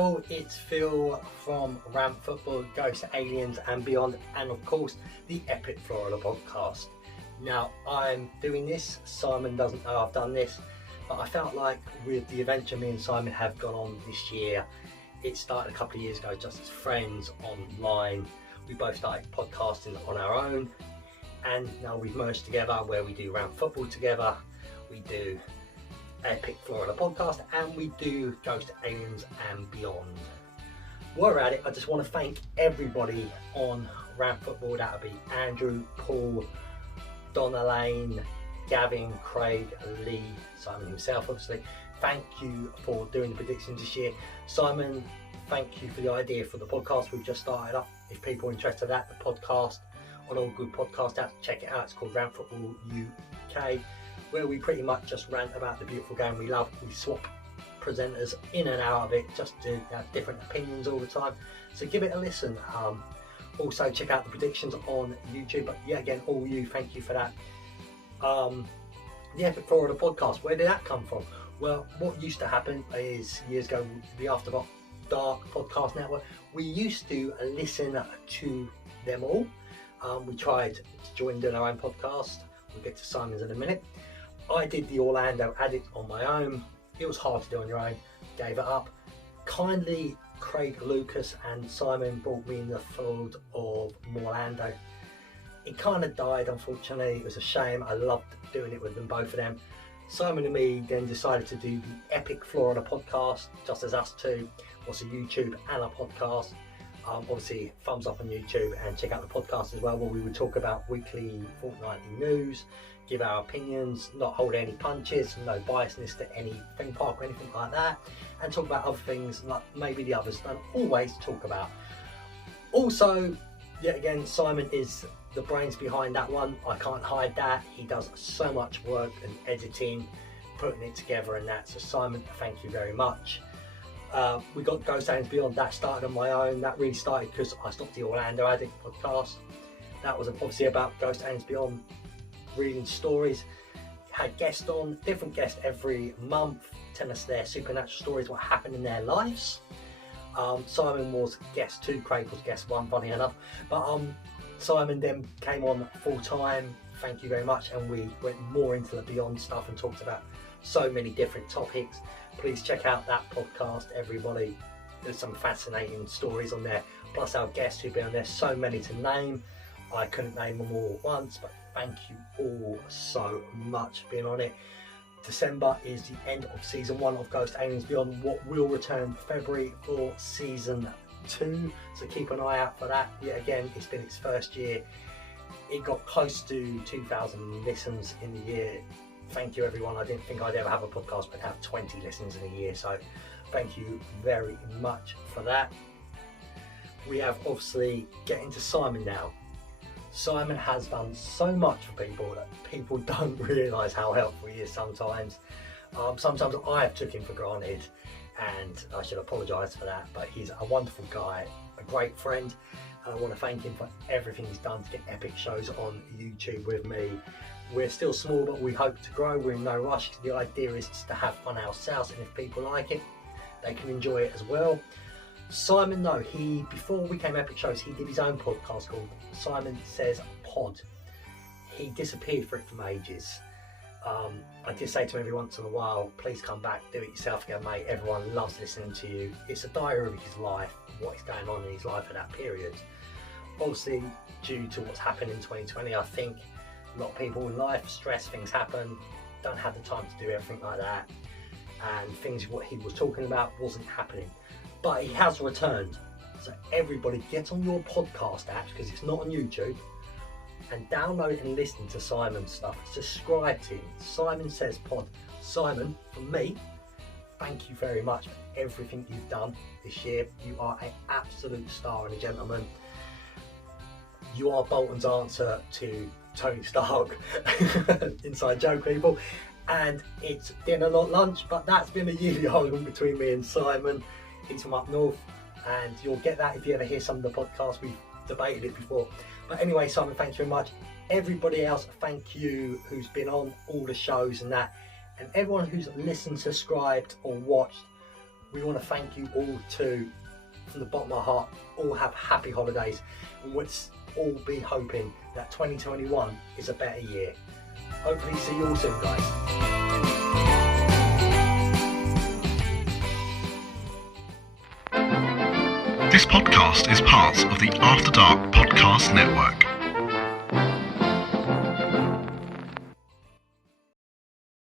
Phill, it's Phill from Rant Football, Ghosts, Aliens and Beyond, and of course the Epic Florida podcast. Now I'm doing this, Simon doesn't know I've done this, but I felt like with the adventure me and Simon have gone on this year, it started a couple of years ago just as friends online. We both started podcasting on our own, and now we've merged together where we do Rant Football together, we do Epic Florida podcast, and we do Ghost, Aliens and Beyond. While we're at it, I just want to thank everybody on Rant Football. That would be Andrew, Paul, Donna Lane, Gavin, Craig, Lee, Simon himself obviously. Thank you for doing the predictions this year. Simon, thank you for the idea for the podcast we've just started up. If people are interested in that, the podcast on all good podcast apps, check it out. It's called Rant Football UK, where we pretty much just rant about the beautiful game we love. We swap presenters in and out of it just to have different opinions all the time. So give it a listen. Also check out the predictions on YouTube. But yet again, all you, thank you for that. The Epic Florida podcast, where did that come from? Well, what used to happen is years ago, the After Dark podcast network, we used to listen to them all. We tried to join doing our own podcast. We'll get to Simon's in a minute. I did the Orlando Addict on my own. It was hard to do on your own, gave it up. Kindly, Craig, Lucas and Simon brought me in the fold of Orlando. It kind of died, unfortunately. It was a shame. I loved doing it with them, both of them. Simon and me then decided to do the Epic Florida podcast, just as us two. Also YouTube and a podcast. Obviously, thumbs up on YouTube and check out the podcast as well, where we would talk about weekly, fortnightly news, give our opinions, not hold any punches, no biasness to any theme park or anything like that, and talk about other things like maybe the others don't always talk about. Also, yet again, Simon is the brains behind that one. I can't hide that. He does so much work and editing, putting it together and that. So Simon, thank you very much. We got Ghost Aliens Beyond, that started on my own. That really started because I stopped the Orlando Addict podcast. That was obviously about Ghost Aliens Beyond, reading stories. Had guests on, different guests every month, telling us their supernatural stories, what happened in their lives. Simon was guest 2, Craig was guest 1, funny enough. But Simon then came on full time, thank you very much, and we went more into the Beyond stuff and talked about so many different topics. Please check out that podcast, everybody. There's some fascinating stories on there, plus our guests who've been on there, so many to name. I couldn't name them all at once, but thank you all so much for being on it. December is the end of season 1 of Ghost Aliens Beyond, what will return February for season 2, so keep an eye out for that. Yet again, it's been its first year. It got close to 2,000 listens in the year. Thank you everyone. I didn't think I'd ever have a podcast but have 20 listens in a year, so thank you very much for that. We have obviously getting to Simon now. Simon has done so much for people that people don't realise how helpful he is sometimes. Sometimes I have took him for granted, and I should apologise for that, but he's a wonderful guy, a great friend, and I want to thank him for everything he's done to get epic shows on YouTube with me. We're still small, but we hope to grow. We're in no rush. The idea is to have fun ourselves, and if people like it, they can enjoy it as well. Simon, no, before we came Epic Shows, he did his own podcast called Simon Says Pod. He disappeared for it from ages. I just say to him every once in a while, please come back, do it yourself again, mate. Everyone loves listening to you. It's a diary of his life, what is going on in his life at that period. Obviously, due to what's happened in 2020, I think a lot of people in life, stress, things happen, don't have the time to do everything like that, and things what he was talking about wasn't happening. But he has returned, so everybody get on your podcast apps, because it's not on YouTube, and download and listen to Simon's stuff. Subscribe to him. Simon Says Pod. Simon, from me, thank you very much for everything you've done this year. You are an absolute star and a gentleman. You are Bolton's answer to Tony Stark. Inside joke, people. And it's dinner, not lunch, but that's been a yearly argument between me and Simon. He's from up north, and you'll get that if you ever hear some of the podcasts. We've debated it before. But anyway, Simon, thanks very much. Everybody else, thank you, who's been on all the shows and that. And everyone who's listened, subscribed or watched, we want to thank you all too, from the bottom of our heart. All have happy holidays, and let's all be hoping that 2021 is a better year. Hopefully see you all soon, guys. This podcast is part of the After Dark Podcast Network.